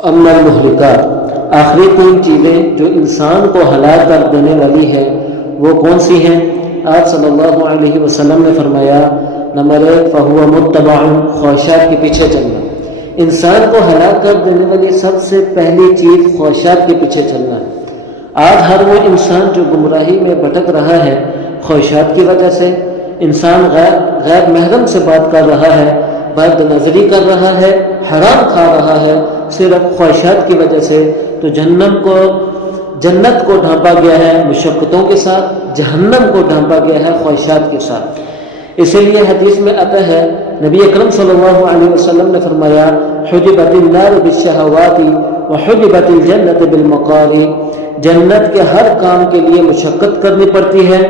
اما المہلکات، آخری 3 چیزیں جو انسان کو ہلاک کر دینے والی ہے وہ کون سی ہیں؟ آپ صلی اللہ علیہ وسلم نے فرمایا، نمبر 1 فہو متبع، خواہشات کے پیچھے چلنا۔ انسان کو ہلاک کر دینے والی سب سے پہلی چیز خواہشات کے پیچھے چلنا ہے۔ آج ہر وہ انسان جو گمراہی میں بھٹک رہا ہے خواہشات کی وجہ سے، انسان غیر محرم سے بات کر رہا ہے، بد نظری کر رہا ہے، حرام کھا رہا ہے صرف خواہشات کی وجہ سے، تو جنت کو ڈھانپا گیا ہے مشقتوں کے ساتھ، جہنم کو ڈھانپا گیا ہے خواہشات کے ساتھ۔ اسی لیے حدیث میں آتا ہے، نبی اکرم صلی اللہ علیہ وسلم نے فرمایا، حجبت النار بالشہوات وحجبت الجنت بالمقاری، جنت کے ہر کام کے لیے مشقت کرنی پڑتی ہے۔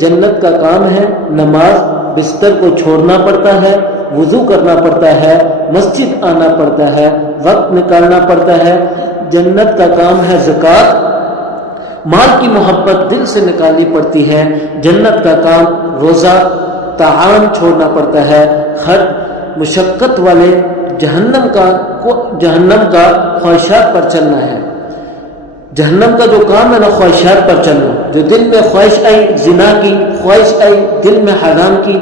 جنت کا کام ہے نماز، بستر کو چھوڑنا پڑتا ہے، وضو کرنا پڑتا ہے، مسجد آنا پڑتا ہے، وقت نکالنا پڑتا ہے۔ جنت کا کام ہے زکوٰۃ، مال کی محبت دل سے نکالنی پڑتی ہے۔ جنت کا کام روزہ، طعام چھوڑنا پڑتا ہے۔ ہر مشقت والے جہنم کا خواہشات پر چلنا ہے۔ جہنم کا جو کام ہے نا، خواہشات پر چلنا، جو دل میں خواہش آئی زنا کی، خواہش آئی دل میں حرام کی،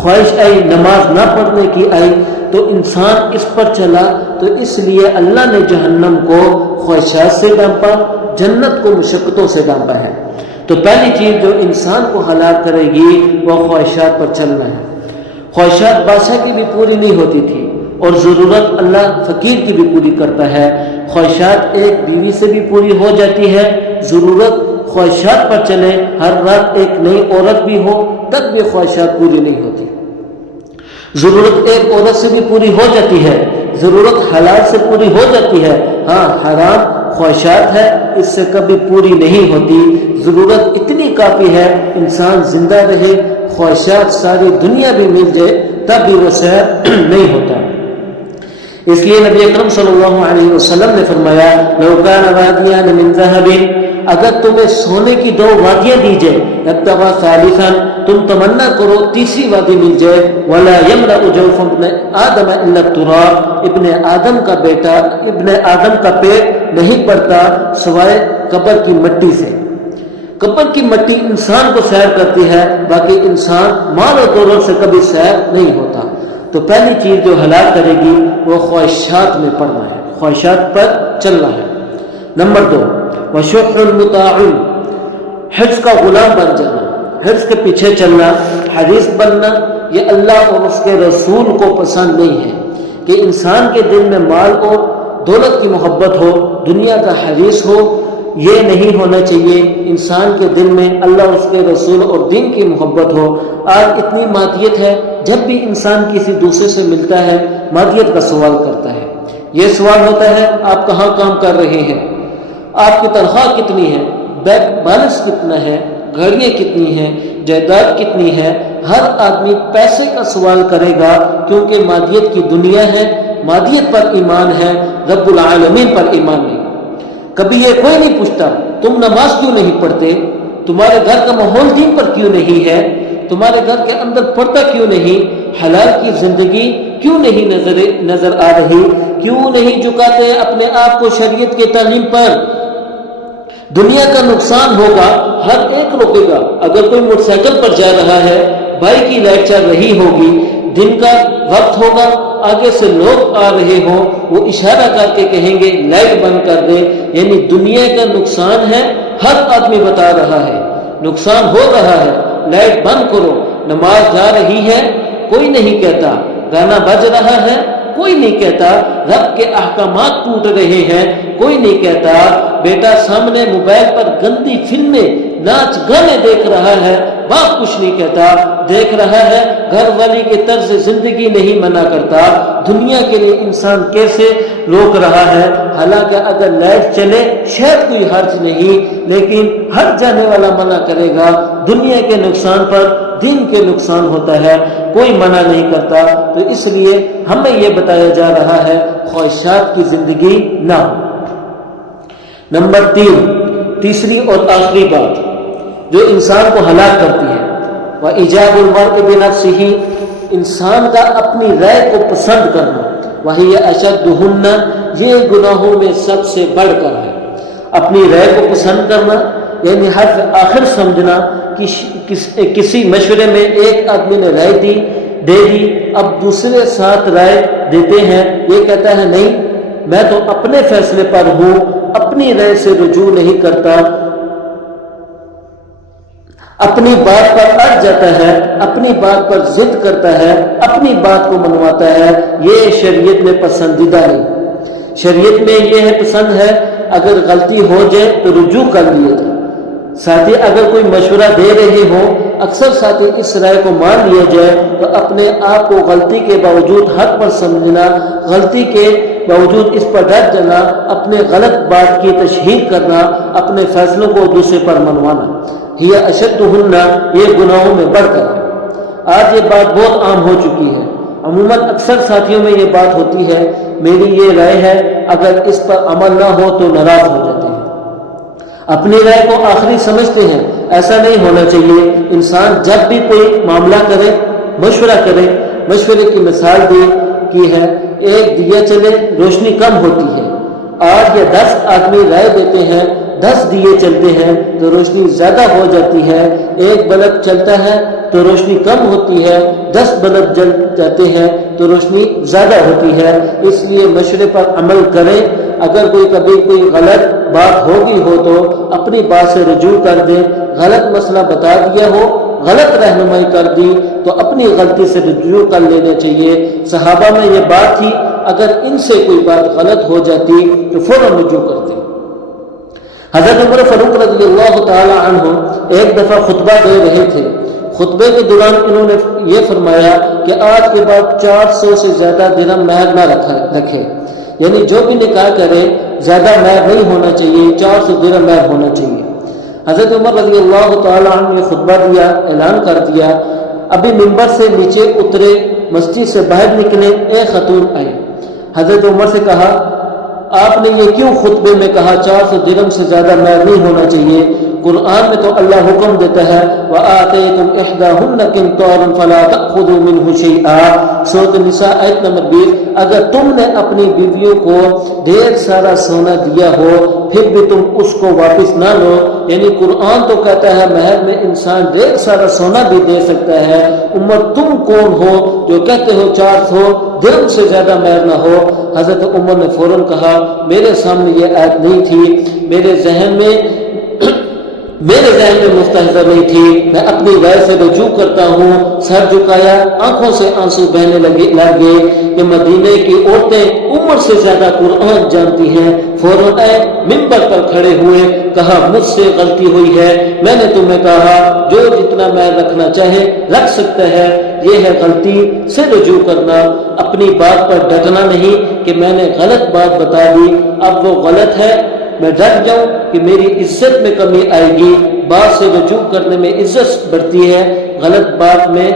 خواہش آئی نماز نہ پڑھنے کی آئی، تو انسان اس پر چلا، تو اس لیے اللہ نے جہنم کو خواہشات سے ڈانپا، جنت کو مشقتوں سے ڈانپا ہے۔ تو پہلی چیز جو انسان کو ہلاک کرے گی وہ خواہشات پر چلنا ہے۔ خواہشات بادشاہ کی بھی پوری نہیں ہوتی تھی، اور ضرورت اللہ فقیر کی بھی پوری کرتا ہے۔ خواہشات ایک بیوی سے بھی پوری ہو جاتی ہے، ضرورت خواہشات پر چلے، ہر رات ایک نئی عورت بھی ہو تب بھی خواہشات پوری نہیں ہوتی۔ ضرورت ایک عورت سے بھی پوری ہو جاتی ہے، ضرورت حلال سے پوری ہو جاتی ہے، ہاں حرام خواہشات ہے، اس سے کبھی پوری نہیں ہوتی۔ ضرورت اتنی کافی ہے انسان زندہ رہے، خواہشات ساری دنیا بھی مل جائے تب بھی وہ صحت نہیں ہوتا۔ اس لیے نبی اکرم صلی اللہ علیہ وسلم نے فرمایا، لو کان وادیان من ذهب، اگر تمہیں سونے کی 2 وادیاں دی جائے، ابتغى ثالثا، تم تمنا کرو تیسری وادی مل جائے، ولا يملأ جوف ابن آدم الا التراب، ابن آدم کا پیٹ نہیں بھرتا سوائے قبر کی مٹی سے۔ قبر کی مٹی انسان کو سیر کرتی ہے، باقی انسان مال و دولت سے کبھی سیر نہیں ہوتا۔ تو پہلی چیز جو ہلاک کرے گی وہ خواہشات میں پڑنا ہے، خواہشات پر چلنا ہے۔ نمبر 2 وشح المطاع، حرص کا غلام بن جانا، حرص کے پیچھے چلنا، حریص بننا، یہ اللہ اور اس کے رسول کو پسند نہیں ہے کہ انسان کے دل میں مال اور دولت کی محبت ہو، دنیا کا حریص ہو، یہ نہیں ہونا چاہیے۔ انسان کے دل میں اللہ اس کے رسول اور دین کی محبت ہو۔ آج اتنی مادیت ہے، جب بھی انسان کسی دوسرے سے ملتا ہے مادیت کا سوال کرتا ہے۔ یہ سوال ہوتا ہے، آپ کہاں کام کر رہے ہیں، آپ کی تنخواہ کتنی ہے، بینک بیلنس کتنا ہے، گھڑیاں کتنی ہیں، جائیداد کتنی ہے۔ ہر آدمی پیسے کا سوال کرے گا، کیونکہ مادیت کی دنیا ہے، مادیت پر ایمان ہے، رب العالمین پر ایمان نہیں۔ کبھی یہ کوئی نہیں پوچھتا تم نماز کیوں نہیں پڑھتے، تمہارے گھر کا ماحول دین پر کیوں نہیں ہے، تمہارے گھر کے اندر پردہ کیوں نہیں، حلال کی زندگی کیوں نہیں نظر آ رہی، کیوں نہیں جھکاتے اپنے آپ کو شریعت کی تعلیم پر۔ دنیا کا نقصان ہوگا، ہر ایک روکے گا۔ اگر کوئی موٹر سائیکل پر جا رہا ہے، بائک کی لائٹ چل رہی ہوگی، دن کا وقت ہوگا، آگے سے لوگ آ رہے ہوں، وہ اشارہ کر کے کہیں گے لائٹ بند کر دے، یعنی دنیا کا نقصان ہے، ہر آدمی بتا رہا ہے نقصان ہو رہا ہے، لائٹ بند کرو۔ نماز جا رہی ہے، کوئی نہیں کہتا، گانا بج رہا ہے، کوئی نہیں کہتا، رب کے احکامات ٹوٹ رہے ہیں، کوئی نہیں کہتا، بیٹا سامنے موبائل پر گندی فلمیں ناچ گانے دیکھ رہا ہے، باپ کچھ نہیں کہتا، دیکھ رہا ہے، گھر والی کے طرز زندگی نہیں منع کرتا۔ دنیا کے لیے انسان کیسے روک رہا ہے؟ حالانکہ اگر لائٹ چلے شاید کوئی حرج نہیں، لیکن ہر جانے والا منع کرے گا۔ دنیا کے نقصان پر دین کے نقصان ہوتا ہے، کوئی منع نہیں کرتا۔ تو اس لیے ہمیں یہ بتایا جا رہا ہے خواہشات کی زندگی نہ ہو۔ نمبر 3، تیسری اور آخری بات جو انسان کو ہلاک کرتی ہے، وَإِجَابُ الْمَرْءِ بِنَفْسِهِ، انسان کا اپنی رائے کو پسند کرنا، وَهِيَ أَشَدُّهُنَّ، یہ گناہوں میں سب سے بڑھ کر ہے۔ اپنی رائے کو پسند کرنا یعنی حرف آخر سمجھنا کہ کسی مشورے میں ایک آدمی نے رائے دے دی، اب دوسرے ساتھ رائے دیتے ہیں، یہ کہتا ہے نہیں میں تو اپنے فیصلے پر ہوں، اپنی رائے سے رجوع نہیں کرتا، اپنی بات پر اڑ جاتا ہے، اپنی بات پر ضد کرتا ہے، اپنی بات کو منواتا ہے، یہ شریعت میں پسندیدہ نہیں۔ شریعت میں یہ ہے پسند ہے اگر غلطی ہو جائے تو رجوع کر لیا جائے۔ ساتھی اگر کوئی مشورہ دے رہے ہو، اکثر ساتھی اس رائے کو مان لیا جائے تو اپنے آپ کو غلطی کے باوجود حق پر سمجھنا، غلطی کے باوجود اس پر ڈٹ جانا، اپنے غلط بات کی تشہیر کرنا، اپنے فیصلوں کو دوسرے پر منوانا، یہ اشدہن، یہ گناہوں میں بڑھ کر ہے۔ آج یہ بات بہت عام ہو چکی ہے، عموماً اکثر ساتھیوں میں یہ بات ہوتی ہے، میری یہ رائے ہے، اگر اس پر عمل نہ ہو تو ناراض ہو جاتے ہیں، اپنی رائے کو آخری سمجھتے ہیں۔ ایسا نہیں ہونا چاہیے۔ انسان جب بھی کوئی معاملہ کرے، مشورہ کرے، مشورے کی مثال دی کی ہے، ایک دیا چلے روشنی کم ہوتی ہے۔ آج یا 10 آدمی رائے دیتے ہیں، 10 دیے چلتے ہیں تو روشنی زیادہ ہو جاتی ہے، ایک بلب چلتا ہے تو روشنی کم ہوتی ہے، 10 بلب جل جاتے ہیں تو روشنی زیادہ ہوتی ہے۔ اس لیے مشورے پر عمل کریں۔ اگر کبھی کوئی غلط بات ہوگی ہو تو اپنی بات سے رجوع کر دیں، غلط مسئلہ بتا دیا ہو، غلط رہنمائی کر دی تو اپنی غلطی سے رجوع کر لینا چاہیے۔ صحابہ میں یہ بات تھی، اگر ان سے کوئی بات غلط ہو جاتی تو فوراً رجوع کرتے۔ حضرت عمر فاروق رضی اللہ تعالی عنہ ایک دفعہ خطبہ دے رہے تھے، خطبے کے دوران انہوں نے یہ فرمایا کہ آج کے بعد 400 سے زیادہ درہم مہر نہ رکھے، یعنی جو بھی نکاح کرے زیادہ مہر نہیں ہونا چاہیے، 400 درہم مہر ہونا چاہیے۔ حضرت عمر رضی اللہ تعالی عنہ نے خطبہ دیا، اعلان کر دیا، ابھی منبر سے نیچے اترے، مسجد سے باہر نکلے، ایک خاتون آئی، حضرت عمر سے کہا آپ نے یہ کیوں خطبے میں کہا 400 درہم سے زیادہ مہر نہیں ہونا چاہیے؟ قرآن میں تو اللہ حکم دیتا ہے وَآتَيْتُمْ إِحْدَاهُنَّ قِنطَارًا فَلَا تَأْخُذُوا مِنْهُ شَيْئًا، سورۃ النساء آیت نمبر 20۔ اگر تم نے اپنی بیویوں کو ڈھیر سارا سونا دیا ہو پھر بھی تم اس کو واپس نہ لو، یعنی قرآن تو کہتا ہے مہر میں انسان ڈھیر سارا سونا بھی دے سکتا ہے، عمر تم کون ہو جو کہتے ہو 400 درہم سے زیادہ مہر نہ ہو؟ حضرت عمر نے فوراً کہا میرے سامنے یہ آیت نہیں تھی، میرے ذہن میں مستحضر نہیں تھی، میں اپنی رائے سے رجوع کرتا ہوں۔ سر جھکایا، آنکھوں سے آنسو بہنے لگ گئے کہ مدینے کی عورتیں عمر سے زیادہ قرآن جانتی ہیں۔ فوراً آئے، منبر پر کھڑے ہوئے، کہا مجھ سے غلطی ہوئی ہے، میں نے تمہیں کہا جو جتنا میں رکھنا چاہے رکھ سکتا ہے، یہ ہے غلطی سے رجوع کرنا، اپنی بات پر ڈٹنا نہیں کہ میں نے غلط بات بتا دی، اب وہ غلط ہے میں ڈٹ جاؤں کہ میری عزت میں کمی آئے گی۔ بات سے رجوع کرنے میں عزت بڑھتی ہے، غلط بات میں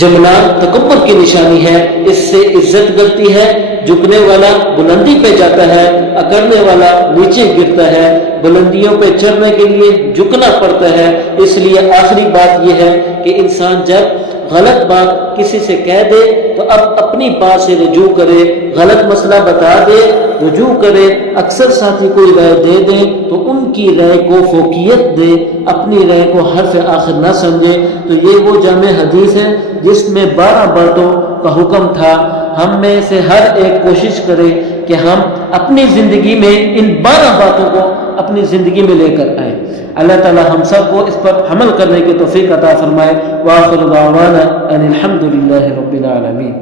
جمنا تکبر کی نشانی ہے، اس سے عزت بڑھتی ہے، جھکنے والا بلندی پہ جاتا ہے، اکڑنے والا نیچے گرتا ہے، بلندیوں پہ چڑھنے کے لیے جھکنا پڑتا ہے۔ اس لیے آخری بات یہ ہے کہ انسان جب غلط بات کسی سے کہہ دے تو اب اپنی بات سے رجوع کرے، غلط مسئلہ بتا دے رجوع کرے۔ اکثر ساتھی کوئی رائے دے دیں تو ان کی رائے کو فوقیت دے، اپنی رائے کو حرف آخر نہ سمجھے۔ تو یہ وہ جامع حدیث ہے جس میں 12 باتوں کا حکم تھا۔ ہم میں سے ہر ایک کوشش کرے کہ ہم اپنی زندگی میں ان 12 باتوں کو اپنی زندگی میں لے کر آئیں۔ اللہ تعالی ہم سب کو اس پر عمل کرنے کی توفیق عطا فرمائے۔ وآخر دعوانا ان الحمد للہ رب العالمین۔